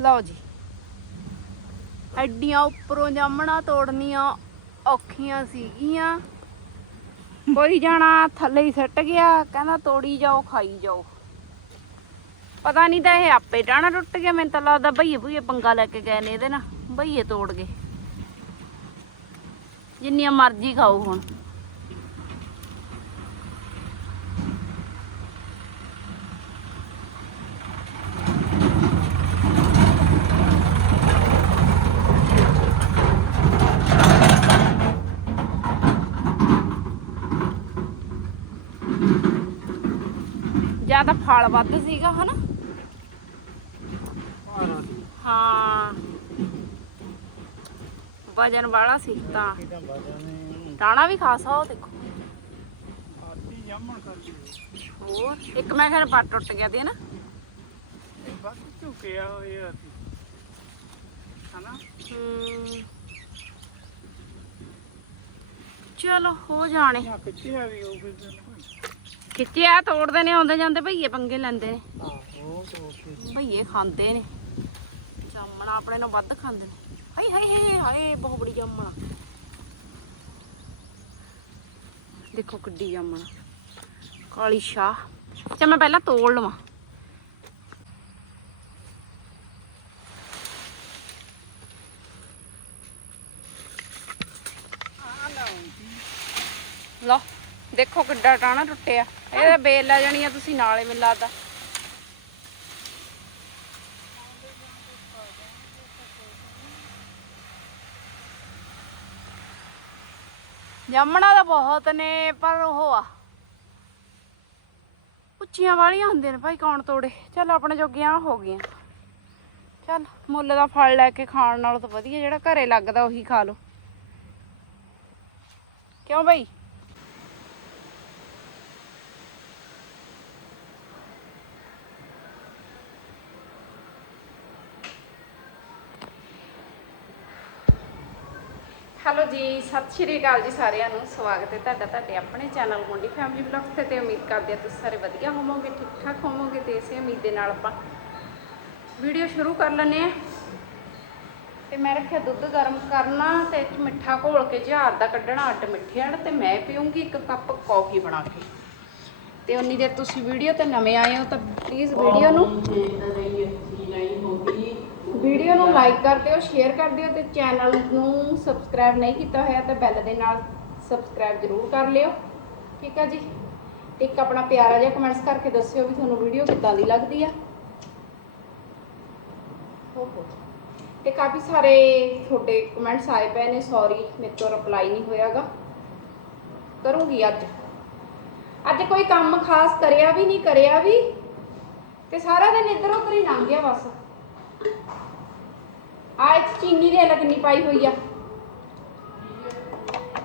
ਲਓ ਜੀ। ਐਡੀਆਂ ਉੱਪਰੋਂ ਜਾਮਣਾ ਤੋੜਨੀਆਂ ਔਖੀਆਂ ਸੀਗੀਆਂ। ਕੋਈ ਜਾਣਾ ਥੱਲੇ ਹੀ ਸੱਟ ਗਿਆ, ਕਹਿੰਦਾ ਤੋੜੀ ਜਾਓ, ਖਾਈ ਜਾਓ। ਪਤਾ ਨਹੀਂ ਤਾਂ ਇਹ ਆਪੇ ਟਾਣਾ ਟੁੱਟ ਗਿਆ, ਮੈਨੂੰ ਤਾਂ ਲੱਗਦਾ ਭਈਏ ਭਈਏ ਪੰਗਾ ਲੈ ਕੇ ਗਏ ਨੇ ਇਹਦੇ ਨਾਲ ਭਈਏ ਤੋੜ ਗਏ। ਜਿੰਨੀਆਂ ਮਰਜ਼ੀ ਖਾਓ ਹੁਣ। ਜ਼ਿਆਦਾ ਫਲ ਵੱਧ ਸੀਗਾ ਹਨਾ? ਹਾਂ। ਵਜਨ ਵਾਲਾ ਸੀ ਤਾਂ। ਟਾਣਾ ਵੀ ਖਾਸਾ ਉਹ ਦੇਖੋ। ਆਤੀ ਜਾਮਣ ਕਰਦੀ ਹੋਰ ਇੱਕ ਮੈਂ ਫਿਰ ਪੱਟ ਟੁੱਟ ਗਿਆ ਦੀ ਨਾ ਬਸ ਝੁਕਿਆ ਹੋਇਆ ਸੀ। ਹਨਾ। ਚਲੋ ਹੋ ਜਾਣੇ। ਜਾਂ ਪਿੱਛੇ ਵੀ ਉਹ ਖਿੱਚਿਆ ਤੋੜਦੇ ਨੇ ਆਉਂਦੇ ਜਾਂਦੇ ਭਈਏ ਪੰਗੇ ਲੈਂਦੇ ਨੇ। ਆਹੋ ਭਈਏ ਖਾਂਦੇ ਨੇ। ਜਾਮਣਾ ਆਪਣੇ ਨਾਲ ਵੱਧ ਖਾਂਦੇ ਨੇ। ਹਾਏ ਹਾਏ ਹਾਏ ਹਾਏ ਬਹੁਤ ਬੜੀ ਜਾਮਣਾ। ਦੇਖੋ ਕਿੱਡੀ ਜਾਮਣਾ। ਕਾਲੀ ਸ਼ਾਹ। ਅੱਛਾ ਮੈਂ ਪਹਿਲਾਂ ਤੋੜ ਲਵਾਂ। ਲਓ ਦੇਖੋ ਕਿੱਡਾ ਟਾਣਾ ਟੁੱਟਿਆ। ਇਹਦਾ ਬੇਲ ਲੈ ਜਾਣੀ ਆ, ਤੁਸੀਂ ਨਾਲੇ ਮੈਨੂੰ ਲੱਗਦਾ। ਜਾਮਣਾ ਦਾ ਬਹੁਤ ਨੇ, ਪਰ ਉਹ ਆ। ਉੱਚੀਆਂ ਵਾਲੀਆਂ ਹੁੰਦੀਆਂ ਨੇ ਭਾਈ ਕੌਣ ਤੋੜੇ। ਚੱਲ ਆਪਣੇ ਜੋਗੀਆਂ ਹੋ ਗਈਆਂ। ਚੱਲ, ਮੁੱਲ ਦਾ ਫਲ ਲੈ ਕੇ ਖਾਣ ਨਾਲੋਂ ਤਾਂ ਵਧੀਆ, ਜਿਹੜਾ ਘਰੇ ਲੱਗਦਾ ਉਹੀ ਖਾ ਲਓ। ਕਿਉਂ ਭਾਈ ਸਤਿ ਸ਼੍ਰੀ ਅਕਾਲ ਜੀ ਸਾਰਿਆਂ ਨੂੰ, ਸਵਾਗਤ ਹੈ ਤੁਹਾਡਾ ਤੁਹਾਡੇ ਆਪਣੇ ਚੈਨਲ ਮੁੰਡੀ ਫੈਮਿਲੀ ਬਲੌਗ ਤੇ ਤੇ ਉਮੀਦ ਕਰਦੇ ਹਾਂ ਤੁਸੀਂ ਸਾਰੇ ਵਧੀਆ ਹੋਵੋਗੇ ਠੀਕ ਠਾਕ ਹੋਵੋਗੇ ਤੇ ਇਸੇ ਉਮੀਦ ਦੇ ਨਾਲ ਆਪਾਂ ਵੀਡੀਓ ਸ਼ੁਰੂ ਕਰ ਲੈਂਦੇ ਆ ਤੇ ਮੈਂ ਰੱਖਿਆ ਦੁੱਧ ਗਰਮ ਕਰਨਾ ਤੇ ਮਿੱਠਾ ਘੋਲ ਕੇ ਜਹਾਰ ਦਾ ਕੱਢਣਾ ਅੱਡ ਮਿੱਠੇ ਵਾਲਾ ਤੇ ਮੈਂ ਪੀਉਂਗੀ ਇੱਕ ਕੱਪ ਕੌਫੀ ਬਣਾ ਕੇ। ਤੇ ਉਨੀ ਦੇਰ ਤੁਸੀਂ ਵੀਡੀਓ ਤੇ ਨਵੇਂ ਆਏ ਹੋ ਤਾਂ ਪਲੀਜ਼ ਵੀਡੀਓ ਨੂੰ ਵੀਡੀਓ ਨੂੰ ਲਾਈਕ ਕਰ ਦਿਓ, ਸ਼ੇਅਰ ਕਰ ਦਿਓ ਤੇ ਚੈਨਲ ਨੂੰ ਸਬਸਕ੍ਰਾਈਬ ਨਹੀਂ ਕੀਤਾ ਹੋਇਆ ਤਾਂ ਬੈਲ ਦੇ ਨਾਲ ਸਬਸਕ੍ਰਾਈਬ ਜ਼ਰੂਰ ਕਰ ਲਿਓ। ਠੀਕ ਆ ਜੀ? ਇੱਕ ਆਪਣਾ ਪਿਆਰਾ ਜਿਹਾ ਕਮੈਂਟਸ ਕਰਕੇ ਦੱਸਿਓ ਵੀ ਤੁਹਾਨੂੰ ਵੀਡੀਓ ਕਿੱਦਾਂ ਦੀ ਲੱਗਦੀ ਆ। ਤੇ ਕਾਫੀ ਸਾਰੇ ਤੁਹਾਡੇ ਕਮੈਂਟਸ ਆਏ ਪਏ ਨੇ ਸੌਰੀ ਮੇਰੇ ਤੋਂ ਰਿਪਲਾਈ ਨਹੀਂ ਹੋਇਆਗਾ। ਕਰੂੰਗੀ ਅੱਜ। ਅੱਜ ਕੋਈ ਕੰਮ ਖਾਸ ਕਰਿਆ ਵੀ ਨਹੀਂ, ਕਰਿਆ ਵੀ। ਤੇ ਸਾਰਾ ਦਿਨ ਇੱਧਰ ਉੱਧਰ ਹੀ ਲੰਘ ਗਿਆ ਬਸ। ਆ ਇੱਕ ਚੀਨੀ ਦੇ ਕਿੰਨੀ ਪਾਈ ਹੋਈ ਆ।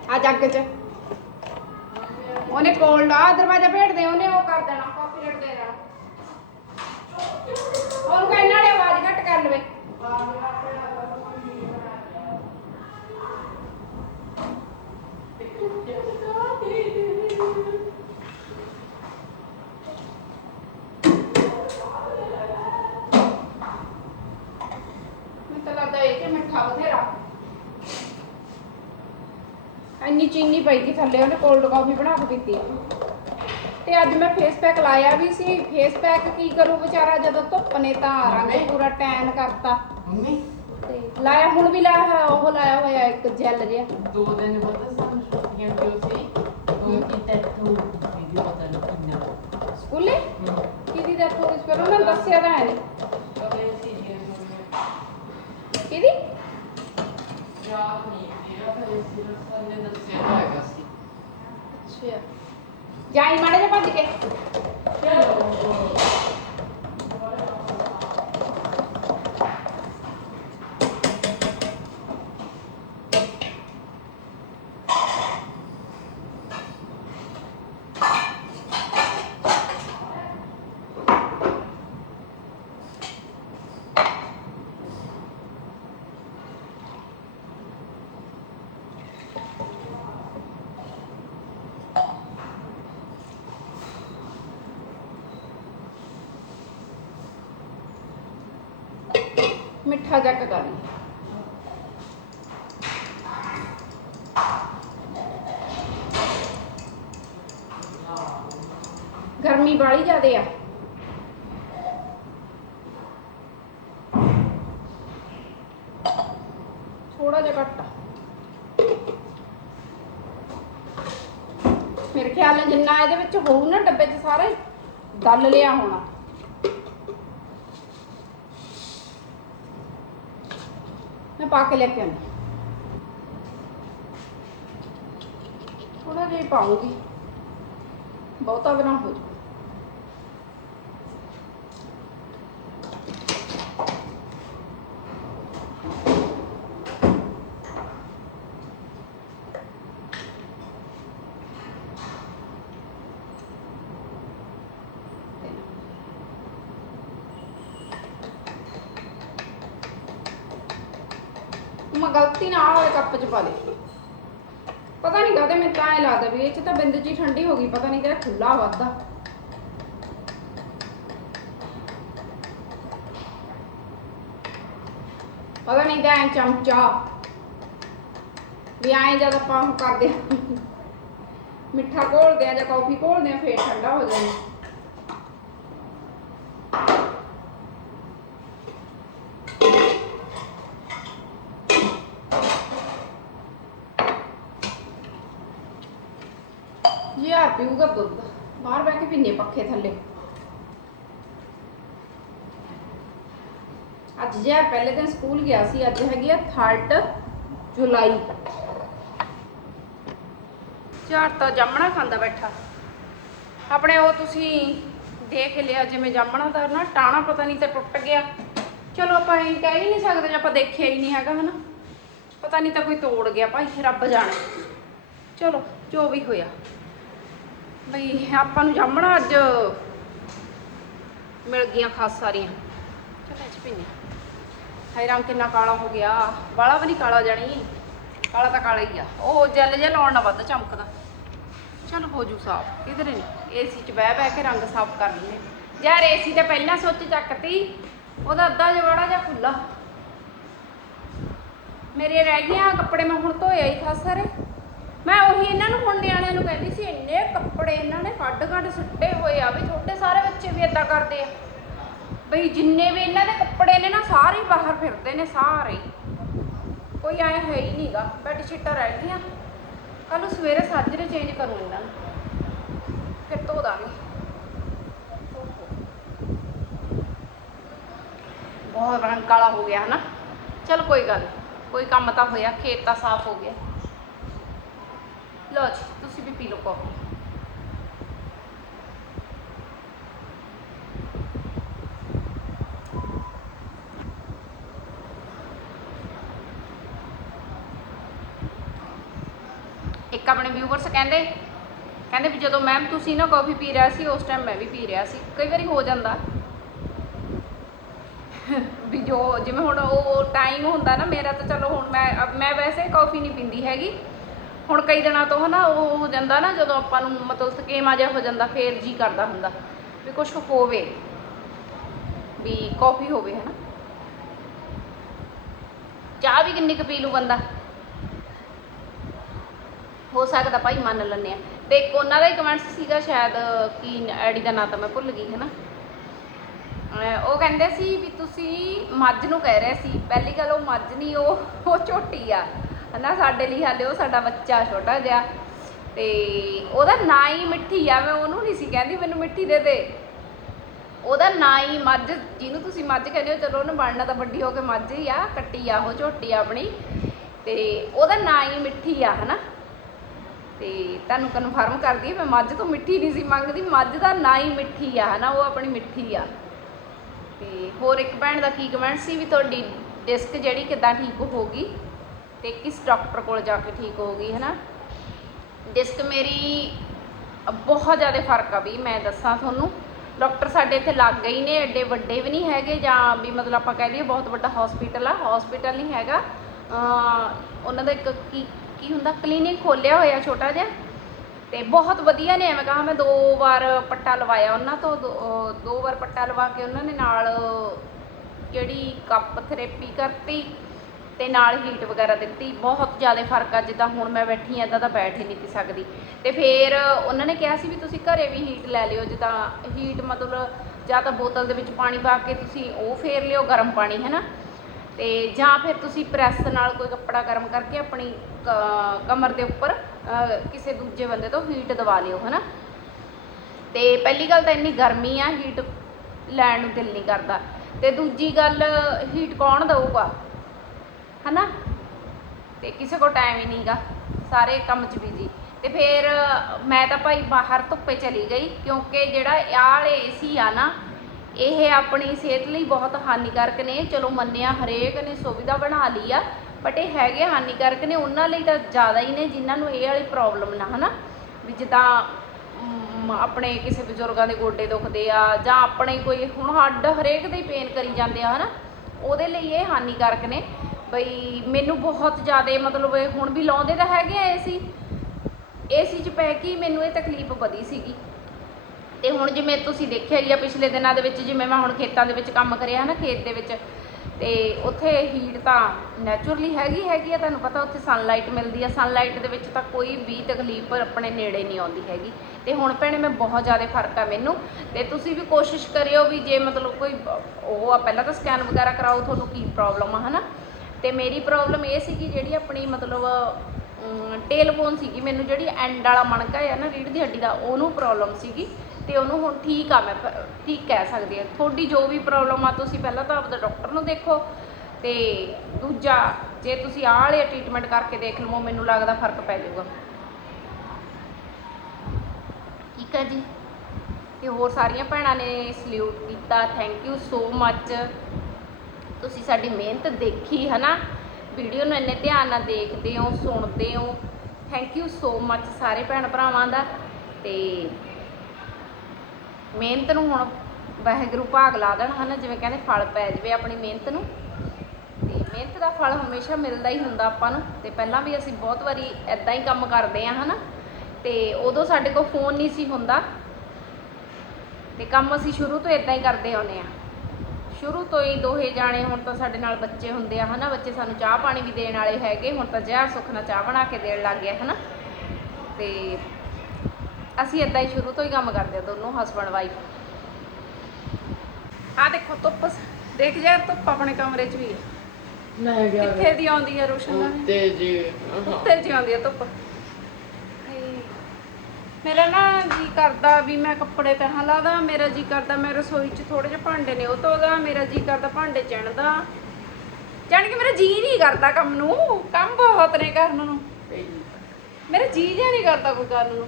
ਆ ਜੱਗ ਚ। ਉਹਨੇ ਕੋਲ ਲਾ, ਦਰਵਾਜ਼ਾ ਭੇੜ ਦੇ, ਉਹਨੇ ਉਹ ਕਰ ਦੇਣਾ ਕਾਪੀਰਾਈਟ ਦੇ ਦੇਣਾ। ਉਹਨੂੰ ਕਹਿ ਨਾਲੇ ਆਵਾਜ਼ ਘੱਟ ਕਰ ਲਵੇ। ਮੈਨੂੰ ਤਾਂ ਲੱਗਦਾ ਇਹ ਕਿ ਮਿੱਠਾ ਬਥੇਰਾ। ਇੰਨੀ ਚੀਨੀ ਪਈ ਸੀ ਥੱਲੇ ਉਹਨੇ ਕੋਲਡ ਕਾਫੀ ਬਣਾ ਕੇ ਪੀਤੀ। ਤੇ ਅੱਜ ਮੈਂ ਫੇਸ ਪੈਕ ਲਾਇਆ ਵੀ ਸੀ। ਫੇਸ ਪੈਕ ਕੀ ਕਰੂ ਵਿਚਾਰਾ ਜਦੋਂ ਧੁੱਪ ਨੇ ਤਾਂ ਰੰਗ ਪੂਰਾ ਟੈਨ ਕਰਤਾ। ਮੰਮੀ। ਤੇ ਲਾਇਆ ਹੁਣ ਵੀ ਲਾਇਆ ਹੋਇਆ ਉਹ ਲਾਇਆ ਹੋਇਆ ਇੱਕ ਜੈਲ ਜਿਹਾ। ਦੋ ਦਿਨ ਬਾਅਦ ਸਾਨੂੰ ਛੁੱਟੀਆਂ ਕਿਉਂ ਸੀ? ਉਹ ਕੀ ਟੈਟੂ ਵੀਡੀਓ ਪਤਾ ਨਹੀਂ ਕਿੰਨਾ। ਸਕੂਲੇ? ਕਿਹਦੀ ਡੈਥ ਹੋ ਗਈ ਸੀ? ਪਰ ਉਹਨਾਂ ਨੇ ਦੱਸਿਆ ਤਾਂ ਹੈ ਨਹੀਂ ਕਦੇ ਸੀਰੀਅਸ ਹੋ ਗਿਆ ਕਿਹਦੀ ਯਾਦ ਨਹੀਂ ਇਹ ਫਿਰ ਸੀਰੀਅਸ ਨੇ ਮਿੱਠਾ ਚੱਕ ਕਰ ਲਈ। ਗਰਮੀ ਬਾਲੀ ਜ਼ਿਆਦੇ ਆ। ਥੋੜਾ ਜਿਹਾ ਘੱਟ ਮੇਰੇ ਖਿਆਲ ਨਾਲ ਜਿੰਨਾ ਇਹਦੇ ਵਿੱਚ ਹੋਊ ਨਾ ਡੱਬੇ 'ਚ ਸਾਰੇ ਗੱਲ ਲਿਆ ਹੋਣਾ। ਪਾ ਕੇ ਲੈ ਕੇ ਆਉਂਦੀ ਥੋੜਾ ਜਿਹਾ ਪਾਉਂਗੀ। ਬਹੁਤਾ ਬਣਾ ਹੋ ਜਾਊ ਮੈਂ ਗਲਤੀ ਨਾਲ ਵਾਲੇ ਕੱਪ 'ਚ ਪਾ ਦੇ। ਪਤਾ ਨਹੀਂ ਕਾਹਦੇ ਮੈਨੂੰ ਤਾਂ ਐ ਲੱਗਦਾ ਵੀ ਇਹ 'ਚ ਤਾਂ ਬਿੰਦ ਜੀ ਠੰਡੀ ਹੋ ਗਈ, ਪਤਾ ਨਹੀਂ ਕਿਹੜਾ ਖੁੱਲਾ ਵੱਧਦਾ ਪਤਾ ਨਹੀਂ ਤਾਂ ਚਮਚਾ ਵੀ ਐਂ ਜਦ ਆਪਾਂ ਕਰਦੇ ਆ, ਮਿੱਠਾ ਘੋਲਦੇ ਆ ਜਾਂ ਕੌਫੀ ਘੋਲਦੇ ਆ, ਫੇਰ ਠੰਡਾ ਹੋ ਜਾਂਦਾ ਯਾਰ ਪੀਊਗਾ ਦੁੱਧ ਬਾਹਰ ਬਹਿ ਕੇ ਪੀਨੇ ਪੱਖੇ ਥੱਲੇ। ਅੱਜ ਜੇ ਪਹਿਲੇ ਦਿਨ ਸਕੂਲ ਗਿਆ ਸੀ, ਅੱਜ ਹੈਗੀ ਆ 3 ਜੁਲਾਈ। ਚਾਰ ਤਾਂ ਜਾਮਣਾ ਖਾਂਦਾ ਬੈਠਾ। ਆਪਣੇ ਉਹ ਤੁਸੀਂ ਦੇਖ ਲਿਆ, ਜਿਵੇਂ ਜਾਮਣਾ ਦਾ ਨਾ ਟਾਣਾ ਪਤਾ ਨਹੀਂ ਤੇ ਟੁੱਟ ਗਿਆ। ਚਲੋ ਆਪਾਂ ਇਹ ਕਹਿ ਹੀ ਨਹੀਂ ਸਕਦੇ ਜੇ ਆਪਾਂ ਦੇਖਿਆ ਹੀ ਨਹੀਂ ਹੈਗਾ, ਹਨਾ? ਪਤਾ ਨਹੀਂ ਤਾਂ ਕੋਈ ਤੋੜ ਗਿਆ, ਭਾਈ, ਰੱਬ ਜਾਣੇ। ਚਲੋ, ਜੋ ਵੀ ਹੋਇਆ। ਬਈ ਆਪਾਂ ਨੂੰ ਜਾਮਣਾ ਅੱਜ। ਮਿਲ ਗਈਆਂ ਖਾਸ ਸਾਰੀਆਂ। ਚਲ ਅੱਜ ਪੀਨੇ ਹਾਈ ਰੰਗ ਕਿੰਨਾ ਕਾਲਾ ਹੋ ਗਿਆ। ਵਾਲਾ ਵੀ ਨਹੀਂ ਕਾਲਾ ਜਾਣੀ। ਕਾਲਾ ਤਾਂ ਕਾਲਾ ਹੀ ਆ। ਉਹ ਜੈਲ ਜਿਹਾ ਲਾਉਣ ਨਾਲ ਵੱਧ ਚਮਕਦਾ। ਚਲ ਹੋ ਜੂ ਸਾਫ਼। ਕਿਧਰੇ ਨਹੀਂ ਏਸੀ 'ਚ ਬਹਿ ਬਹਿ ਕੇ ਰੰਗ ਸਾਫ਼ ਕਰ ਲੈਂਦੇ ਯਾਰ ਏਸੀ ਤਾਂ ਪਹਿਲਾਂ ਸੁੱਚ ਚੱਕਤੀ। ਉਹਦਾ ਅੱਧਾ ਜਵਾੜਾ ਜਿਹਾ ਖੁੱਲਾ ਮੇਰੇ ਰਹਿ ਗਈਆਂ ਕੱਪੜੇ, ਮੈਂ ਹੁਣ ਧੋਇਆ ਹੀ ਖਾਸ ਸਾਰੇ। ਮੈਂ ਉਹੀ ਇਹਨਾਂ ਨੂੰ ਹੁਣ ਨਿਆਣਿਆਂ ਨੂੰ ਕਹਿੰਦੀ ਸੀ ਇੰਨੇ ਕੱਪੜੇ ਇਹਨਾਂ ਨੇ ਕੱਢ ਕੱਢ ਸਿੱਟੇ ਹੋਏ ਆ ਵੀ ਛੋਟੇ ਸਾਰੇ ਬੱਚੇ ਵੀ ਇਦਾਂ ਕਰਦੇ ਆ। ਬਈ ਜਿੰਨੇ ਵੀ ਇਹਨਾਂ ਦੇ ਕੱਪੜੇ ਨੇ ਨਾ ਸਾਰੇ ਹੀ ਬਾਹਰ ਫਿਰਦੇ ਨੇ ਸਾਰੇ ਹੀ। ਕੋਈ ਆਏ ਹੈ ਹੀ ਨਹੀਂਗਾ ਬੈੱਡ ਸ਼ੀਟਾਂ ਰਹਿ ਗਈਆਂ। ਕੱਲ ਨੂੰ ਸਵੇਰੇ ਸਾਜਰੇ ਚੇਂਜ ਕਰੂੰ ਇਹਨਾਂ ਨੂੰ। ਫਿਰ ਧੋ ਦਾਂਗੇ। ਬਹੁਤ ਰੰਗ ਕਾਲਾ ਹੋ ਗਿਆ ਹਨਾ। ਚਲ ਕੋਈ ਗੱਲ ਨੀ, ਕੋਈ ਕੰਮ ਤਾਂ ਹੋਇਆ ਖੇਤ ਤਾਂ ਸਾਫ਼ ਹੋ ਗਿਆ। ਲਓ ਜੀ ਤੁਸੀਂ ਵੀ ਪੀ ਲਓ ਕਾਫੀ ਇੱਕ ਆਪਣੇ ਵਿਊਵਰਸ ਕਹਿੰਦੇ ਕਹਿੰਦੇ ਵੀ ਜਦੋਂ ਮੈਮ ਤੁਸੀਂ ਨਾ ਕਾਫੀ ਪੀ ਰਿਹਾ ਸੀ, ਉਸ ਟਾਈਮ ਮੈਂ ਵੀ ਪੀ ਰਿਹਾ ਸੀ। ਕਈ ਵਾਰੀ ਹੋ ਜਾਂਦਾ। ਵੀ ਜੋ ਜਿਵੇਂ ਹੁਣ ਉਹ ਟਾਈਮ ਹੁੰਦਾ ਨਾ, ਮੇਰਾ ਤਾਂ ਚਲੋ ਹੁਣ ਮੈਂ ਮੈਂ ਵੈਸੇ ਕਾਫੀ ਨਹੀਂ ਪੀਂਦੀ ਹੈਗੀ। ਹੁਣ ਕਈ ਦਿਨਾਂ ਤੋਂ ਹਨਾ ਉਹ ਹੋ ਜਾਂਦਾ ਨਾ ਜਦੋਂ ਆਪਾਂ ਨੂੰ ਮਤਲਬ ਥਕੇਮਾ ਜਿਹਾ ਹੋ ਜਾਂਦਾ, ਫੇਰ ਜੀ ਕਰਦਾ ਹੁੰਦਾ ਵੀ ਕੁਝ ਹੋਵੇ, ਵੀ ਕਾਫੀ ਹੋਵੇ ਹਨਾ। ਚਾਹ ਵੀ ਕਿੰਨੀ ਕੁ ਪੀ ਲੂ ਬੰਦਾ? ਹੋ ਸਕਦਾ ਭਾਈ ਮੰਨ ਲੈਂਦੇ ਆ ਤੇ ਇੱਕ ਉਹਨਾਂ ਦਾ ਹੀ ਕਮੈਂਟ ਸੀਗਾ ਸ਼ਾਇਦ ਕੀ ਆਈਡੀ ਦਾ ਨਾਂ ਤਾਂ ਮੈਂ ਭੁੱਲ ਗਈ ਹੈ ਉਹ ਕਹਿੰਦੇ ਸੀ ਵੀ ਤੁਸੀਂ ਮੱਝ ਨੂੰ ਕਹਿ ਰਹੇ ਸੀ, ਪਹਿਲੀ ਗੱਲ ਉਹ ਮੱਝ ਨਹੀਂ, ਉਹ ਉਹ ਝੋਟੀ ਆ। ਹਨਾ, ਸਾਡੇ ਲਈ ਹਾਲੇ ਉਹ ਸਾਡਾ ਬੱਚਾ ਛੋਟਾ ਜਿਹਾ ਤੇ ਉਹਦਾ ਨਾਂ ਹੀ ਮਿੱਠੀ ਆ, ਮੈਂ ਉਹਨੂੰ ਨਹੀਂ ਸੀ ਕਹਿੰਦੀ ਮੈਨੂੰ ਮਿੱਠੀ ਦੇ ਦੇ। ਉਹਦਾ ਨਾਂ ਹੀ ਮੱਝ, ਜਿਹਨੂੰ ਤੁਸੀਂ ਮੱਝ ਕਹਿੰਦੇ ਹੋ, ਚਲੋ ਉਹਨੂੰ ਬਣਨਾ ਤਾਂ ਵੱਡੀ ਹੋ ਕੇ ਮੱਝ ਹੀ ਆ, ਕੱਟੀ ਆ ਉਹ, ਝੋਟੀ ਆ ਆਪਣੀ। ਤੇ ਉਹਦਾ ਨਾਂ ਹੀ ਮਿੱਠੀ ਆ, ਹਨਾ। ਤੇ ਤੁਹਾਨੂੰ ਕਨਫਰਮ ਕਰਦੀ ਮੈਂ ਮੱਝ ਤੋਂ ਮਿੱਠੀ ਨਹੀਂ ਸੀ ਮੰਗਦੀ, ਮੱਝ ਦਾ ਨਾਂ ਹੀ ਮਿੱਠੀ ਆ, ਹਨਾ, ਉਹ ਆਪਣੀ ਮਿੱਠੀ ਆ। ਤੇ ਹੋਰ ਇੱਕ ਭੈਣ ਦਾ ਕੀ ਕਮੈਂਟ ਸੀ ਵੀ ਤੁਹਾਡੀ ਡਿਸਕ ਜਿਹੜੀ ਕਿਦਾਂ ਠੀਕ ਹੋਗੀ ਤੇ ਕਿਸ ਡਾਕਟਰ ਕੋਲ ਜਾ ਕੇ ਠੀਕ ਹੋਗੀ ਹਨਾ? ਡਿਸਕ ਮੇਰੀ ਬਹੁਤ ਜ਼ਿਆਦਾ ਫ਼ਰਕ ਆ ਵੀ ਮੈਂ ਦੱਸਾਂ ਤੁਹਾਨੂੰ। ਡਾਕਟਰ ਸਾਡੇ ਇੱਥੇ ਲੱਗ ਹੀ ਨੇ, ਐਡੇ ਵੱਡੇ ਵੀ ਨਹੀਂ ਹੈਗੇ, ਜਾਂ ਵੀ ਮਤਲਬ ਆਪਾਂ ਕਹਿ ਲਈਏ ਬਹੁਤ ਵੱਡਾ ਹਸਪੀਟਲ ਆ। ਹਸਪੀਟਲ ਨਹੀਂ ਹੈਗਾ। ਉਹਨਾਂ ਦਾ ਇੱਕ ਕੀ ਕੀ ਹੁੰਦਾ? ਕਲੀਨਿਕ ਖੋਲਿਆ ਹੋਇਆ ਛੋਟਾ ਜਿਹਾ। ਤੇ ਬਹੁਤ ਵਧੀਆ ਨੇ, ਐਵੇਂ ਕਹਾ ਮੈਂ ਦੋ ਵਾਰ ਪੱਟਾ ਲਵਾਇਆ ਉਹਨਾਂ ਤੋਂ, ਦੋ ਦੋ ਵਾਰ ਪੱਟਾ ਲਵਾ ਕੇ ਉਹਨਾਂ ਨੇ ਨਾਲ ਜਿਹੜੀ ਕੱਪ ਥੈਰੇਪੀ ਕਰਤੀ। ਤੇ ਨਾਲ ਹੀਟ ਵਗੈਰਾ ਦਿੱਤੀ। ਬਹੁਤ ਜ਼ਿਆਦਾ ਫ਼ਰਕ ਆ, ਜਿੱਦਾਂ ਹੁਣ ਮੈਂ ਬੈਠੀ ਆ ਇਦਾਂ ਤਾਂ ਬੈਠ ਹੀ ਨਹੀਂ ਤੀ ਸਕਦੀ। ਤੇ ਫਿਰ ਉਹਨਾਂ ਨੇ ਕਿਹਾ ਸੀ ਵੀ ਤੁਸੀਂ ਘਰੇ ਵੀ ਹੀਟ ਲੈ ਲਿਓ, ਜਿੱਦਾਂ ਹੀਟ ਮਤਲਬ ਜਾਂ ਤਾਂ ਬੋਤਲ ਦੇ ਵਿੱਚ ਪਾਣੀ ਪਾ ਕੇ ਤੁਸੀਂ ਉਹ ਫੇਰ ਲਿਓ, ਗਰਮ ਪਾਣੀ ਹੈ ਨਾ ਤੇ ਜਾਂ ਫਿਰ ਤੁਸੀਂ ਪ੍ਰੈਸ ਨਾਲ ਕੋਈ ਕੱਪੜਾ ਗਰਮ ਕਰਕੇ ਆਪਣੀ ਕਮਰ ਦੇ ਉੱਪਰ ਕਿਸੇ ਦੂਜੇ ਬੰਦੇ ਤੋਂ ਹੀਟ ਦਵਾ ਲਿਓ, ਹਨਾ? ਤੇ ਪਹਿਲੀ ਗੱਲ ਤਾਂ ਇੰਨੀ ਗਰਮੀ ਆ ਹੀਟ ਲੈਣ ਨੂੰ ਦਿਲ ਨਹੀਂ ਕਰਦਾ। ਤੇ ਦੂਜੀ ਗੱਲ ਹੀਟ ਕੌਣ ਦਊਗਾ? ਹਨਾ? ਤੇ ਕਿਸੇ ਕੋਲ ਟਾਈਮ ਹੀ ਨਹੀਂਗਾ, ਸਾਰੇ ਕੰਮ 'ਚ ਬਿਜ਼ੀ ਤੇ ਫਿਰ ਮੈਂ ਤਾਂ ਭਾਈ ਬਾਹਰ ਧੁੱਪੇ ਚਲੀ ਗਈ, ਕਿਉਂਕਿ ਜਿਹੜਾ ਆਹ ਵਾਲੇ ਏਸੀ ਆ ਨਾ, ਇਹ ਆਪਣੀ ਸਿਹਤ ਲਈ ਬਹੁਤ ਹਾਨੀਕਾਰਕ ਨੇ। ਚਲੋ ਮੰਨਿਆ ਹਰੇਕ ਨੇ ਸੁਵਿਧਾ ਬਣਾ ਲਈ ਆ ਬਟ ਇਹ ਹੈਗੇ ਹਾਨੀਕਾਰਕ ਨੇ। ਉਹਨਾਂ ਲਈ ਤਾਂ ਜ਼ਿਆਦਾ ਹੀ ਨੇ, ਜਿਨ੍ਹਾਂ ਨੂੰ ਇਹ ਵਾਲੀ ਪ੍ਰੋਬਲਮ ਨਾ, ਹਨਾ? ਵੀ ਜਿੱਦਾਂ ਆਪਣੇ ਕਿਸੇ ਬਜ਼ੁਰਗਾਂ ਦੇ ਗੋਡੇ ਦੁਖਦੇ ਆ, ਜਾਂ ਆਪਣੇ ਕੋਈ ਹੁਣ ਹੱਡ ਹਰੇਕ ਦੇ ਪੇਨ ਕਰੀ ਜਾਂਦੇ ਆ, ਹਨਾ? ਉਹਦੇ ਲਈ ਇਹ ਹਾਨੀਕਾਰਕ ਨੇ। ਬਈ ਮੈਨੂੰ ਬਹੁਤ ਜ਼ਿਆਦਾ ਮਤਲਬ ਇਹ ਹੁਣ ਵੀ ਲਾਉਂਦੇ ਤਾਂ ਹੈਗੇ ਆ ਏਸੀ। ਏਸੀ 'ਚ ਪੈ ਕੇ ਮੈਨੂੰ ਇਹ ਤਕਲੀਫ ਵਧੀ ਸੀਗੀ। ਤੇ ਹੁਣ ਜਿਵੇਂ ਤੁਸੀਂ ਦੇਖਿਆ ਹੀ ਆ ਪਿਛਲੇ ਦਿਨਾਂ ਦੇ ਵਿੱਚ, ਜਿਵੇਂ ਮੈਂ ਹੁਣ ਖੇਤਾਂ ਦੇ ਵਿੱਚ ਕੰਮ ਕਰਿਆ ਨਾ ਖੇਤ ਦੇ ਵਿੱਚ, ਤੇ ਉੱਥੇ ਹੀਟ ਤਾਂ ਨੇਚਰਲੀ ਹੈਗੀ ਹੈਗੀ ਆ, ਤੁਹਾਨੂੰ ਪਤਾ ਉੱਥੇ ਸਨਲਾਈਟ ਮਿਲਦੀ ਆ। ਸਨਲਾਈਟ ਦੇ ਵਿੱਚ ਤਾਂ ਕੋਈ ਵੀ ਤਕਲੀਫ ਆਪਣੇ ਨੇੜੇ ਨਹੀਂ ਆਉਂਦੀ ਹੈਗੀ। ਤੇ ਹੁਣ ਭੈਣੇ ਮੈਂ ਬਹੁਤ ਜ਼ਿਆਦਾ ਫ਼ਰਕ ਆ ਮੈਨੂੰ। ਤੇ ਤੁਸੀਂ ਵੀ ਕੋਸ਼ਿਸ਼ ਕਰਿਓ ਵੀ ਜੇ ਮਤਲਬ ਕੋਈ, ਉਹ ਆ, ਪਹਿਲਾਂ ਤਾਂ ਸਕੈਨ ਵਗੈਰਾ ਕਰਾਓ, ਤੁਹਾਨੂੰ ਕੀ ਪ੍ਰੋਬਲਮ ਆ, ਹਨਾ? ਤੇ ਮੇਰੀ ਪ੍ਰੋਬਲਮ ਇਹ ਸੀਗੀ ਜਿਹੜੀ ਆਪਣੀ ਮਤਲਬ ਟੇਲਫੋਨ ਸੀਗੀ, ਮੈਨੂੰ ਜਿਹੜੀ ਐਂਡ ਵਾਲਾ ਮਣਕਾ ਹੈ ਨਾ ਰੀੜ ਦੀ ਹੱਡੀ ਦਾ, ਉਹਨੂੰ ਪ੍ਰੋਬਲਮ ਸੀਗੀ ਤੇ ਉਹਨੂੰ ਹੁਣ ਠੀਕ ਆ ਮੈਂ ਠੀਕ ਕਹਿ ਸਕਦੀ ਹਾਂ। ਤੁਹਾਡੀ ਜੋ ਵੀ ਪ੍ਰੋਬਲਮ ਆ, ਤੁਸੀਂ ਪਹਿਲਾਂ ਤਾਂ ਆਪਦਾ ਡਾਕਟਰ ਨੂੰ ਦੇਖੋ ਤੇ ਦੂਜਾ, ਜੇ ਤੁਸੀਂ ਆਹ ਵਾਲੇ ਟ੍ਰੀਟਮੈਂਟ ਕਰਕੇ ਦੇਖ ਲਵੋ, ਮੈਨੂੰ ਲੱਗਦਾ ਫ਼ਰਕ ਪੈ ਜਾਊਗਾ। ਠੀਕ ਆ ਜੀ? ਤੇ ਹੋਰ ਸਾਰੀਆਂ ਭੈਣਾਂ ਨੇ ਸਲੂਟ ਕੀਤਾ ਥੈਂਕ ਯੂ ਸੋ ਮੱਚ ਤੁਸੀਂ ਸਾਡੀ ਮਿਹਨਤ ਦੇਖੀ ਹੈ ਨਾ ਵੀਡੀਓ ਨੂੰ ਇੰਨੇ ਧਿਆਨ ਨਾਲ ਦੇਖਦੇ ਹੋ, ਸੁਣਦੇ ਹੋ। ਥੈਂਕ ਯੂ ਸੋ ਮੱਚ ਸਾਰੇ ਭੈਣ ਭਰਾਵਾਂ ਦਾ। ਤੇ ਮਿਹਨਤ ਨੂੰ ਹੁਣ ਵਾਹਿਗੁਰੂ ਭਾਗ ਲਾ ਦੇਣ, ਹਨਾ? ਜਿਵੇਂ ਕਹਿੰਦੇ, ਫਲ ਪੈ ਜਵੇ ਆਪਣੀ ਮਿਹਨਤ ਨੂੰ। ਤੇ ਮਿਹਨਤ ਦਾ ਫਲ ਹਮੇਸ਼ਾ ਮਿਲਦਾ ਹੀ ਹੁੰਦਾ ਆਪਾਂ ਨੂੰ। ਤੇ ਪਹਿਲਾਂ ਵੀ ਅਸੀਂ ਬਹੁਤ ਵਾਰੀ ਐਦਾਂ ਹੀ ਕੰਮ ਕਰਦੇ ਆ ਹਨਾ? ਤੇ ਉਦੋਂ ਸਾਡੇ ਕੋਲ ਫੋਨ ਨਹੀਂ ਸੀ ਹੁੰਦਾ। ਤੇ ਕੰਮ ਅਸੀਂ ਸ਼ੁਰੂ ਤੋਂ ਇਦਾਂ ਹੀ ਕਰਦੇ ਆਉਂਦੇ ਆ ਸ਼ੁਰੂ ਤੋਂ ਹੀ ਦੋਹੇ ਜਾਣੇ ਹੁਣ ਤਾਂ ਸਾਡੇ ਨਾਲ ਬੱਚੇ ਹੁੰਦੇ ਆ ਹਨਾ? ਬੱਚੇ ਸਾਨੂੰ ਚਾਹ ਪਾਣੀ ਵੀ ਦੇਣ ਵਾਲੇ ਹੈਗੇ ਹੁਣ ਤਾਂ ਜ਼ਹਿਰ ਸੁੱਖ ਨਾਲ ਚਾਹ ਬਣਾ ਕੇ ਦੇਣ ਲੱਗ ਗਿਆ ਹਨਾ? ਤੇ ਅਸੀਂ ਇਦਾਂ ਹੀ ਸ਼ੁਰੂ ਤੋਂ ਹੀ ਕੰਮ ਕਰਦੇ ਆ ਦੋਨੋਂ ਹਸਬੰਡ ਵਾਈਫ ਆ ਦੇਖੋ ਧੁੱਪ ਦੇਖ ਜਾ ਧੁੱਪ ਆਪਣੇ ਕਮਰੇ 'ਚ ਵੀ ਹੈ। ਮੈਂ ਗਿਆ। ਕਿੱਥੇ ਦੀ ਆਉਂਦੀ ਹੈ ਰੋਸ਼ਨ ਤੇ ਜੀ ਉੱਤੇ ਜੀ ਆਉਂਦੀ ਹੈ ਧੁੱਪ। ਮੇਰਾ ਨਾ ਜੀ ਕਰਦਾ ਵੀ ਮੈਂ ਕੱਪੜੇ ਪਹਿਨ ਲਾਦਾ ਮੇਰਾ ਜੀ ਕਰਦਾ ਮੈਂ ਰਸੋਈ 'ਚ ਥੋੜੇ ਜਿਹੇ ਭਾਂਡੇ ਨੇ ਉਹ ਧੋਦਾ ਮੇਰਾ ਜੀ ਕਰਦਾ ਭਾਂਡੇ ਚਿਣਦਾ ਜਾਣੀ ਕਿ ਮੇਰਾ ਜੀ ਨਹੀਂ ਕਰਦਾ ਕੰਮ ਨੂੰ ਕੰਮ ਬਹੁਤ ਨੇ ਕਰਨ ਨੂੰ। ਮੇਰਾ ਜੀ ਜਿਹਾ ਨਹੀਂ ਕਰਦਾ ਕੋਈ ਕਰਨ ਨੂੰ।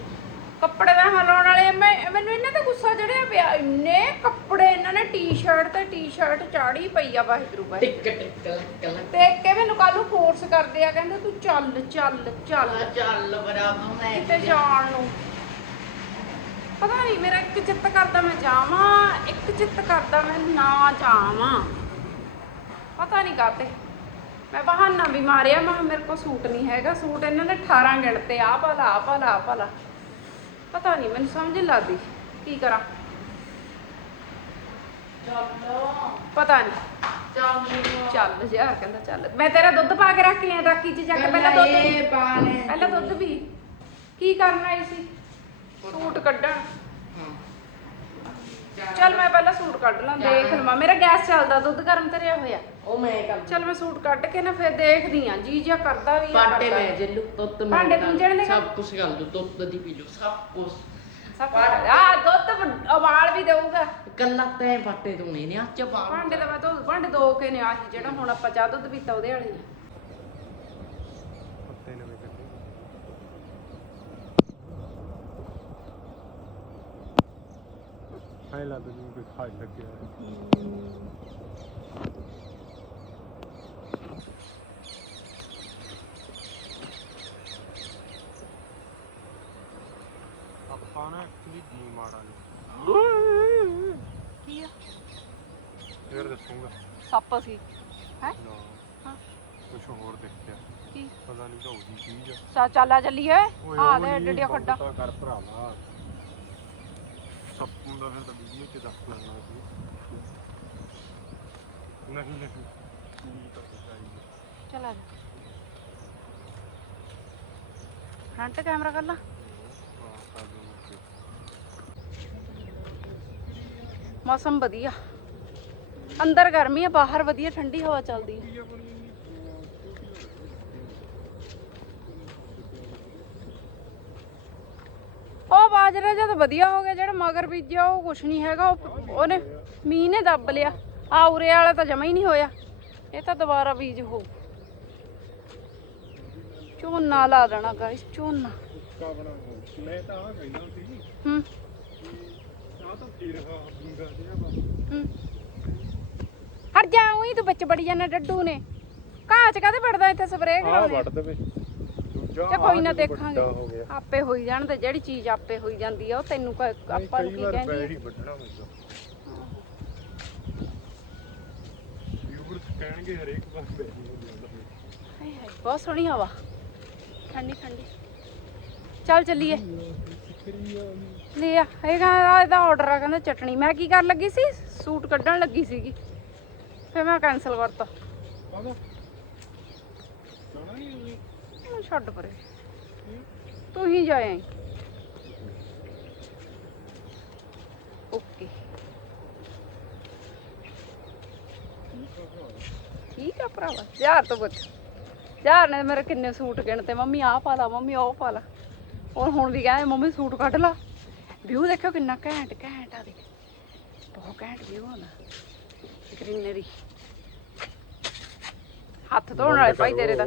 ਕੱਪੜੇ ਦਾ ਹਲਾਉਣ ਵਾਲੇ ਮੈਂ ਮੈਨੂੰ ਇਹਨਾਂ ਤੇ ਗੁੱਸਾ ਚੜਿਆ ਪਿਆ ਇੰਨੇ ਕੱਪੜੇ ਇਹਨਾਂ ਨੇ ਟੀ-ਸ਼ਰਟ ਤੇ ਟੀ-ਸ਼ਰਟ ਚਾੜੀ ਪਈ ਆ ਵਾਹਿਗੁਰੂ ਵਾਹਿਗੁਰੂ। ਟਿਕ ਟਿਕ ਕਲਕ ਦੇਖ ਕੇ ਮੈਨੂੰ ਕੱਲ ਨੂੰ ਫੋਰਸ ਕਰਦੇ ਆ ਕਹਿੰਦੇ ਤੂੰ ਚੱਲ ਚੱਲ ਚੱਲ। ਚੱਲ ਬਰਾਬਰ ਮੈਂ ਕਿਤੇ ਜਾਣ ਨੂੰ। ਪਤਾ ਨਹੀਂ ਮੇਰਾ ਇੱਕ ਚਿੱਤ ਕਰਦਾ ਮੈਂ ਜਾਵਾਂ ਇੱਕ ਚਿੱਤ ਕਰਦਾ ਮੈਂ ਨਾ ਜਾਵਾਂ। ਪਤਾ ਨਹੀਂ ਕਾਤੇ ਮੈਂ ਬਹਾਨਾ ਵੀ ਮਾਰਿਆ ਮੈਂ ਕਿਹਾ ਮੇਰੇ ਕੋਲ ਸੂਟ ਨਹੀਂ ਹੈਗਾ ਸੂਟ ਇਹਨਾਂ ਨੇ 18 ਗਿਣਤੇ ਆ ਭਲਾ ਆ ਭਲਾ ਆ ਭਲਾ ਪਤਾ ਨਹੀਂ ਮੈਨੂੰ ਸਮਝ ਨਹੀਂ ਲੱਗਦੀ ਕੀ ਕਰਾਂ। ਪਤਾ ਨਹੀਂ। ਚੱਲ ਜਾ ਕਹਿੰਦਾ ਚੱਲ। ਮੈਂ ਤੇਰਾ ਦੁੱਧ ਪਾ ਕੇ ਰੱਖ ਲਿਆ ਰਾਖੀ ਚ ਜਾ ਕੇ ਪਹਿਲਾਂ ਦੁੱਧ ਪੀ। ਪਾ ਲੈ। ਪਹਿਲਾਂ ਦੁੱਧ ਵੀ ਕੀ ਕਰਨਾ ਸੀ? ਸੂਟ ਕੱਢਣ। ਚੱਲ ਮੈਂ ਪਹਿਲਾਂ ਸੂਟ ਕੱਢ ਲਾਂ ਦੇਖ ਲਵਾਂ। ਮੇਰਾ ਗੈਸ ਚੱਲਦਾ ਦੁੱਧ ਗਰਮ ਧਰਿਆ ਹੋਇਆ। ਉਹ ਮੈਂ ਕਰ ਚੱਲ ਮੈਂ ਸੂਟ ਕੱਢ ਕੇ ਨਾ ਫਿਰ ਦੇਖਦੀ ਆ ਜੀ ਜਿਹਾ ਕਰਦਾ ਵੀ ਆ ਪਾਟੇ ਕਰਦਾ। ਮੈਂ। ਜੱਲੂ ਦੁੱਧ ਮੈਂ ਭਾਂਡੇ ਕਰ- ਪੂੰਝਣ ਦੇ ਸਭ ਕੁਝ ਕਰ ਦੋ ਦੁੱਧ ਦੀ ਪੀ ਜੋ ਸਭ ਕੁਝ ਸਭ ਕੁਛ। ਆ ਦੁੱਧ ਉਬਾਲ ਵੀ ਦੇਊਗਾ। ਕੱਲਾ ਤੈ ਪਾਟੇ ਤੋਂ ਨਹੀਂ ਅੱਜ ਪਾ ਭਾਂਡੇ ਤਾਂ ਮੈਂ ਧੋ ਭਾਂਡੇ ਦੋ ਕੇ ਨੇ ਆਹੀ ਜਿਹੜਾ ਹੁਣ ਆਪਾਂ ਚਾਹ ਦੁੱਧ ਪੀਤਾ ਉਹਦੇ ਵਾਲੇ ਨੇ ਪੱਤੇ ਨਵੇਂ ਕੱਢੇ ਐ ਲੱਗਦਾ ਜਿਵੇਂ ਕੋਈ ਖਾਜ ਲੱਗਿਆ ਹੈ ਆਪਾਂ ਨਾ ਐਕਚੁਅਲੀ ਜੀ ਮਾੜਾ ਨਹੀਂ ਕੀ ਆ ਫੇਰ ਦੱਸੂਗਾ ਸੱਪ ਸੀ ਹੈ ਨਾ ਹਾਂ ਕੁਝ ਹੋਰ ਦੇਖਿਆ ਕੀ ਪਤਾ ਨਹੀਂ ਤਾਂ ਉਹਦੀ ਚੀਜ਼ ਆ ਚਾ ਚੱਲਾ ਚੱਲੀਏ ਓਏ ਆ ਉਹ ਦੇ ਨੀ, ਡੱਡੀਆਂ ਖੱਡਾ ਬੰਦ ਤਾਂ ਕਰ ਭਰਾਵਾ ਸੱਪ ਹੁੰਦਾ ਫਿਰ ਤਾਂ ਵੀਡੀਓ ਚ ਦੱਸ ਲੈਣਾ ਸੀ ਨਹੀਂ ਨਹੀਂ ਕੀ ਤਾਂ ਚਾਹੀਏ ਚਲ ਆ ਜਾ ਫਰੰਟ ਕੈਮਰਾ ਕਰ ਲਾ ਹਾਂ ਕਰ ਦੋ ਮੌਸਮ ਵਧੀਆ ਅੰਦਰ ਗਰਮੀ ਆ ਬਾਹਰ ਵਧੀਆ ਠੰਡੀ ਹਵਾ ਚੱਲਦੀ ਹੈ ਉਹ ਬਾਜਰਾ ਜਦ ਵਧੀਆ ਹੋ ਗਿਆ ਜਿਹੜਾ ਮਗਰ ਬੀਜਿਆ, ਉਹ ਕੁਛ ਨਹੀਂ ਹੈਗਾ, ਉਹ ਉਹਨੇ ਮੀਂਹ ਨੇ ਦੱਬ ਲਿਆ। ਆ ਉਰੇ ਵਾਲਾ ਤਾਂ ਜਮਾ ਹੀ ਨਹੀਂ ਹੋਇਆ। ਇਹ ਤਾਂ ਦੁਬਾਰਾ ਬੀਜ ਹੋ ਝੋਨਾ ਲਾ ਦੇਣਾ ਗਾਇਸ ਝੋਨਾ। ਕਾ ਬਣਾ ਮੈਂ ਤਾਂ ਆ ਕਹਿੰਦਾ ਸੀ ਹੂੰ। ਆ ਤਾਂ ਫੇਰ ਹਾਂ। ਹੁੰਗਾ ਜਿਹਾ ਬਾ ਹੂੰ ਹਟ ਜਾ, ਉਹੀ ਤੂੰ ਵਿੱਚ ਬੜੀ ਜਾਂਦਾ ਡੱਡੂ ਨੇ। ਘਾਹ ਚ ਕਾਹਦੇ ਵੜਦਾ ਇੱਥੇ ਸਪਰੇਅ ਕਰਾਉਣੇ? ਵੱਢ ਦੇਵੇ। ਤੇ ਕੋਈ ਨਾ ਦੇਖਾਂਗੇ। ਆਪੇ ਹੋਈ ਜਾਣ ਤੇ ਜਿਹੜੀ ਚੀਜ਼ ਆਪੇ ਹੋਈ ਜਾਂਦੀ ਆ ਉਹ ਤੈਨੂੰ ਕ- ਆਪਾਂ ਨੂੰ ਕੀ ਕਹਿੰਦੀ ਕਹਿਣਗੇ ਹਰੇਕ ਵਾਰ ਹਾਏ ਹਾਏ, ਬਹੁਤ ਸੋਹਣੀ ਹਵਾ ਠੰਡੀ ਠੰਡੀ। ਚੱਲ ਚੱਲੀਏ। ਲੈ ਆ ਇਹ ਕਹਿੰਦਾ ਇਹਦਾ ਆਰਡਰ ਆ ਕਹਿੰਦਾ ਚਟਣੀ। ਮੈਂ ਕੀ ਕਰਨ ਲੱਗੀ ਸੀ? ਸੂਟ ਕੱਢਣ ਲੱਗੀ ਸੀਗੀ। ਫਿਰ ਮੈਂ ਕੈਨਸਲ ਕਰਤਾ ਕਾਹਦਾ ਜਾਣਾ ਨਹੀਂ ਉਹ ਛੱਡ ਪਰੇ। ਤੂੰ ਹੀ ਜਾਏ ਓਕੇ। ਠੀਕ ਆ ਭਰਾਵਾ ਯਾਰ ਤੋਂ ਪੁੱਛ ਯਾਰ ਨੇ ਮੇਰੇ ਕਿੰਨੇ ਸੂਟ ਗਿਣਤੇ ਮੰਮੀ ਆਹ ਪਾ ਲਾ, ਮੰਮੀ ਉਹ ਪਾ ਲਾ। ਔਰ ਹੁਣ ਵੀ ਕਹਿੰਦੇ, ਮੰਮੀ ਸੂਟ ਕੱਢ ਲਾ। ਵਿਊ ਦੇਖਿਓ ਕਿੰਨਾ ਘੈਂਟ ਘੈਂਟ ਆ ਦੇਖ। ਬਹੁਤ ਘੈਂਟ ਵਿਊ ਆਉਂਦਾ ਗ੍ਰੀਨਰੀ ਹੱਥ ਧੋਣ ਵਾਲੇ ਭਾਈ ਤੇਰੇ ਦਾ।